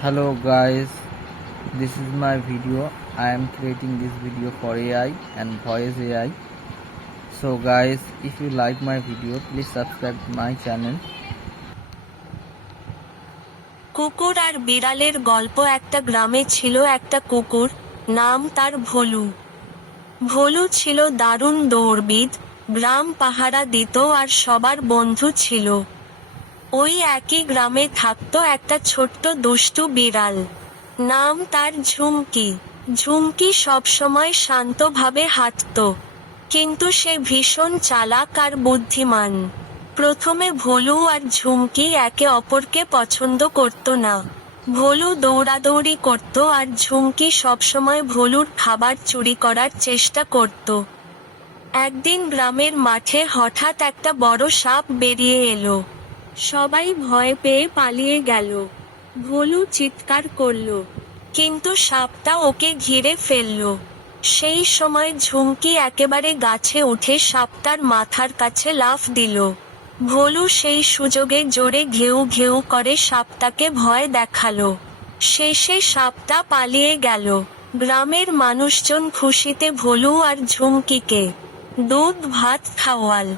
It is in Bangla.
Hello guys, this is my video. I am creating this video for AI and voice AI. So guys, if you like my video, please subscribe my channel. কুকুর আর বিড়ালের গল্প। একটা গ্রামে ছিল একটা কুকুর, নাম তার ভোলু। ভোলু ছিল দারুণ দৌড়বিদ, গ্রাম পাহারা দিত আর সবার বন্ধু ছিল। ওই একই গ্রামে থাকতো একটা ছোট্ট দুষ্টু বিড়াল, নাম তার ঝুমকি। ঝুমকি সবসময় শান্তভাবে হাঁটত, কিন্তু সে ভীষণ চালাক আর বুদ্ধিমান। প্রথমে ভোলু আর ঝুমকি একে অপরকে পছন্দ করত না। ভোলু দৌড়াদৌড়ি করত আর ঝুমকি সবসময় ভোলুর খাবার চুরি করার চেষ্টা করত। একদিন গ্রামের মাঠে হঠাৎ একটা বড় সাপ বেরিয়ে এলো। সবাই ভয় পেয়ে পালিয়ে গেল। ভোলু চিৎকার করল, কিন্তু সাপটা ওকে ঘিরে ফেলল। সেই সময় ঝুমকি একেবারে গাছে উঠে সাপটার মাথার কাছে লাফ দিল। ভোলু সেই সুযোগে জোরে ঘেউ ঘেউ করে সাপটাকে ভয় দেখালো। শেষে সাপটা পালিয়ে গেল। গ্রামের মানুষজন খুশিতে ভোলু আর ঝুমকিকে দুধ ভাত খাওয়াল।